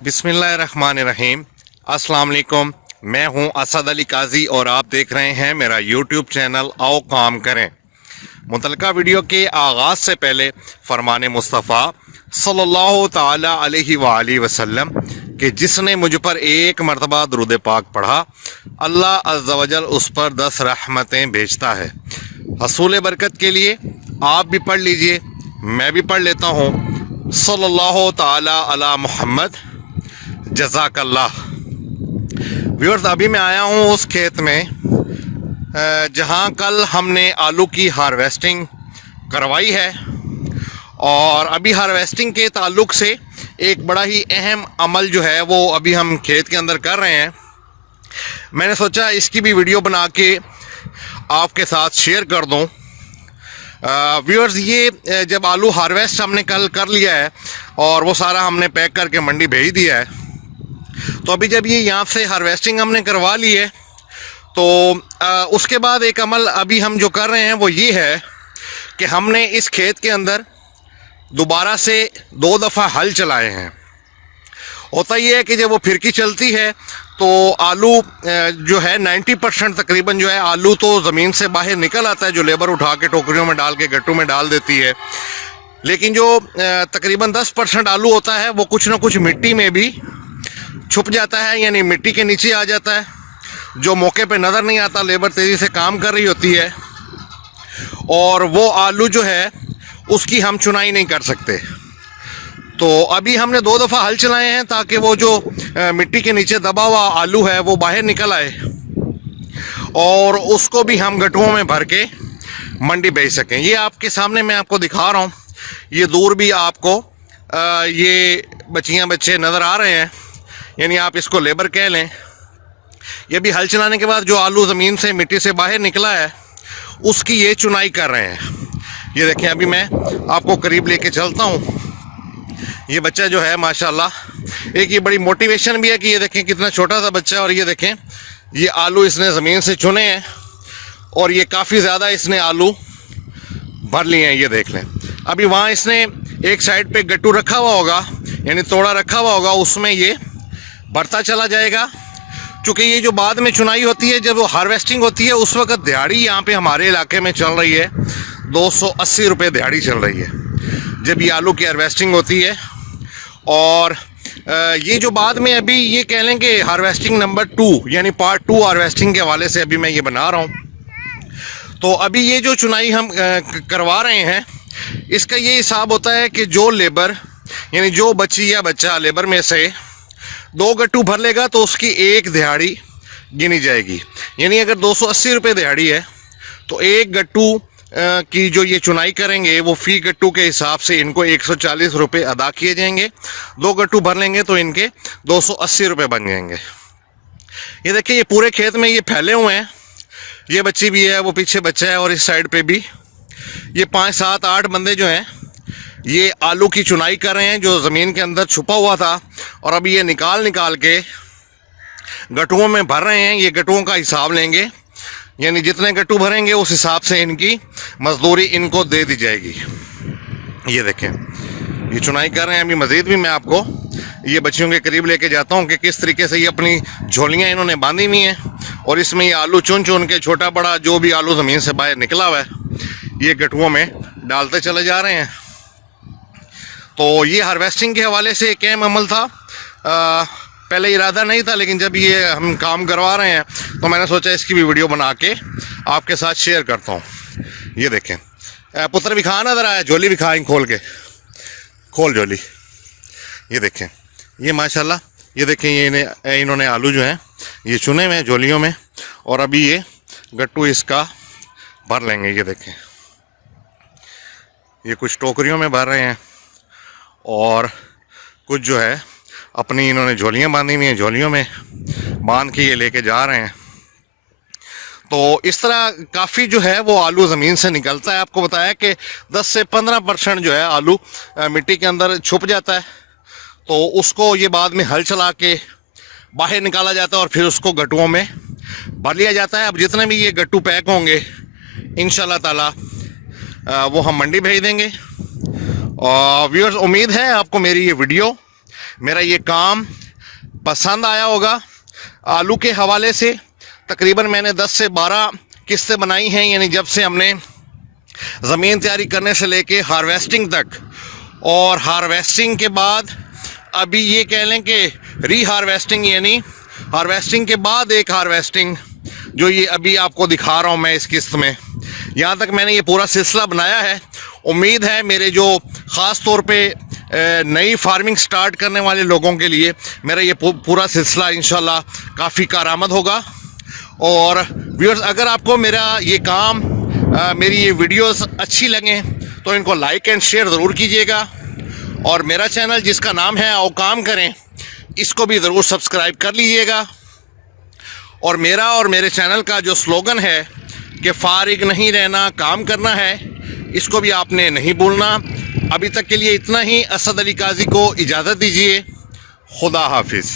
बिस्मिल्लाहिर्रहमानिर्रहीम। अस्सलाम वालेकुम। मैं हूं असद अली काजी और आप देख रहे हैं मेरा यूट्यूब चैनल आओ काम करें। मुतलका वीडियो के आगाज़ से पहले फरमान मुस्तफ़ा सल्लल्लाहु ताला अलैहि वालैहि वसल्लम कि जिसने मुझ पर एक मरतबा दुरूद पाक पढ़ा अल्लाह अज़्ज़ा वजल उस पर 10 रहमतें भेजता है। हसूल बरकत के लिए आप भी पढ़ लीजिए, मैं भी पढ़ लेता हूँ। सल्लल्लाहु ताला अला मुहम्मद जज़ाकल्लाह। व्यूअर्स, अभी मैं आया हूँ उस खेत में जहाँ कल हमने आलू की हार्वेस्टिंग करवाई है और अभी हार्वेस्टिंग के ताल्लुक़ से एक बड़ा ही अहम अमल जो है वो अभी हम खेत के अंदर कर रहे हैं। मैंने सोचा इसकी भी वीडियो बना के आपके साथ शेयर कर दूं। व्यूअर्स, ये जब आलू हार्वेस्ट हमने कल कर लिया है और वो सारा हमने पैक करके मंडी भेज दिया है, तो अभी जब ये यहाँ से हार्वेस्टिंग हमने करवा ली है तो उसके बाद एक अमल अभी हम जो कर रहे हैं वो ये है कि हमने इस खेत के अंदर दोबारा से 2 दफ़ा हल चलाए हैं। होता ये है कि जब वो फिरकी चलती है तो आलू जो है 90% तकरीबन जो है आलू तो ज़मीन से बाहर निकल आता है, जो लेबर उठा के टोकरियों में डाल के गट्टू में डाल देती है। लेकिन जो तकरीबन 10% आलू होता है वो कुछ ना कुछ मिट्टी में भी छुप जाता है, यानी मिट्टी के नीचे आ जाता है, जो मौके पे नज़र नहीं आता। लेबर तेज़ी से काम कर रही होती है और वो आलू जो है उसकी हम चुनाई नहीं कर सकते। तो अभी हमने 2 दफ़ा हल चलाए हैं ताकि वो जो मिट्टी के नीचे दबा हुआ आलू है वो बाहर निकल आए और उसको भी हम गट्टुओं में भर के मंडी भेज सकें। ये आपके सामने मैं आपको दिखा रहा हूँ, ये दूर भी आपको ये बच्चियाँ बच्चे नज़र आ रहे हैं, यानी आप इसको लेबर कह लें। ये भी हल चलाने के बाद जो आलू ज़मीन से मिट्टी से बाहर निकला है उसकी ये चुनाई कर रहे हैं। ये देखें, अभी मैं आपको करीब लेके चलता हूँ। ये बच्चा जो है माशाल्लाह, एक ये बड़ी मोटिवेशन भी है कि ये देखें कितना छोटा सा बच्चा है और ये देखें ये आलू इसने ज़मीन से चुने हैं और ये काफ़ी ज़्यादा इसने आलू भर लिए हैं। ये देख लें, अभी वहाँ इसने एक साइड पे गट्टू रखा हुआ होगा, यानी तोड़ा रखा हुआ होगा, उसमें ये बढ़ता चला जाएगा। चूँकि ये जो बाद में चुनाई होती है, जब वो हार्वेस्टिंग होती है, उस वक्त दिहाड़ी यहाँ पे हमारे इलाके में चल रही है 280 रुपये दिहाड़ी चल रही है जब ये आलू की हार्वेस्टिंग होती है। और ये जो बाद में अभी ये कह लें कि हार्वेस्टिंग नंबर 2 यानी पार्ट 2 हार्वेस्टिंग के हवाले से अभी मैं ये बना रहा हूँ। तो अभी ये जो चुनाई हम करवा रहे हैं, इसका ये हिसाब होता है कि जो लेबर यानी जो बच्ची या बच्चा लेबर में से 2 गट्टू भर लेगा तो उसकी एक दिहाड़ी गिनी जाएगी। यानी अगर 280 रुपये दिहाड़ी है तो एक गट्टू की जो ये चुनाई करेंगे वो फ़ी गट्टू के हिसाब से इनको 140 रुपये अदा किए जाएंगे। 2 गट्टू भर लेंगे तो इनके 280 रुपये बन जाएंगे। ये देखिए, ये पूरे खेत में ये फैले हुए हैं। ये बच्ची भी है, वो पीछे बच्चा है और इस साइड पे भी ये 5, 7, 8 बंदे जो हैं ये आलू की चुनाई कर रहे हैं जो ज़मीन के अंदर छुपा हुआ था और अभी ये निकाल के गट्टुओं में भर रहे हैं। ये गट्टुओं का हिसाब लेंगे, यानी जितने गट्टू भरेंगे उस हिसाब से इनकी मजदूरी इनको दे दी जाएगी। ये देखें, ये चुनाई कर रहे हैं। अभी मज़ीद भी मैं आपको ये बच्चियों के करीब लेके जाता हूँ कि किस तरीके से ये अपनी झोलियाँ इन्होंने बांधी हुई हैं और इसमें ये आलू चुन के छोटा बड़ा जो भी आलू ज़मीन से बाहर निकला हुआ है ये गट्टुओं में डालते चले जा रहे हैं। तो ये हार्वेस्टिंग के हवाले से एक अहम अमल था। पहले इरादा नहीं था, लेकिन जब ये हम काम करवा रहे हैं तो मैंने सोचा इसकी भी वीडियो बना के आपके साथ शेयर करता हूँ। ये देखें, पुत्र भी खा नजर आया, झोली भी खाएं, खोल झोली। ये देखें, ये माशाल्लाह, ये देखें, ये इन्होंने आलू जो हैं ये चुने हुए हैं झोलियों में और अभी ये गट्टू इसका भर लेंगे। ये देखें, ये कुछ टोकरियों में भर रहे हैं और कुछ जो है अपनी इन्होंने झोलियाँ बांधी हुई हैं, झोलियों में बांध के ये लेके जा रहे हैं। तो इस तरह काफ़ी जो है वो आलू ज़मीन से निकलता है। आपको बताया कि 10 से 15% जो है आलू मिट्टी के अंदर छुप जाता है, तो उसको ये बाद में हल चला के बाहर निकाला जाता है और फिर उसको गट्टुओं में भर लिया जाता है। अब जितने भी ये गट्टू पैक होंगे इंशाल्लाह ताला वो हम मंडी भेज देंगे। और व्यूअर्स, उम्मीद है आपको मेरी ये वीडियो मेरा ये काम पसंद आया होगा। आलू के हवाले से तकरीबन मैंने 10 से 12 किस्तें बनाई हैं, यानी जब से हमने ज़मीन तैयारी करने से लेके हार्वेस्टिंग तक, और हार्वेस्टिंग के बाद अभी ये कह लें कि री हार्वेस्टिंग, यानी हार्वेस्टिंग के बाद एक हार्वेस्टिंग, जो ये अभी आपको दिखा रहा हूँ मैं इस किस्त में। यहाँ तक मैंने ये पूरा सिलसिला बनाया है। उम्मीद है मेरे जो ख़ास तौर पे नई फार्मिंग स्टार्ट करने वाले लोगों के लिए मेरा ये पूरा सिलसिला इंशाल्लाह काफ़ी कारआमद होगा। और व्यूअर्स, अगर आपको मेरा ये काम मेरी ये वीडियोस अच्छी लगें तो इनको लाइक एंड शेयर ज़रूर कीजिएगा। और मेरा चैनल जिसका नाम है आओ काम करें, इसको भी ज़रूर सब्सक्राइब कर लीजिएगा। और मेरा और मेरे चैनल का जो स्लोगन है कि फारिग नहीं रहना, काम करना है, इसको भी आपने नहीं भूलना। अभी तक के लिए इतना ही। असद अली काजी को इजाज़त दीजिए। खुदा हाफिज़।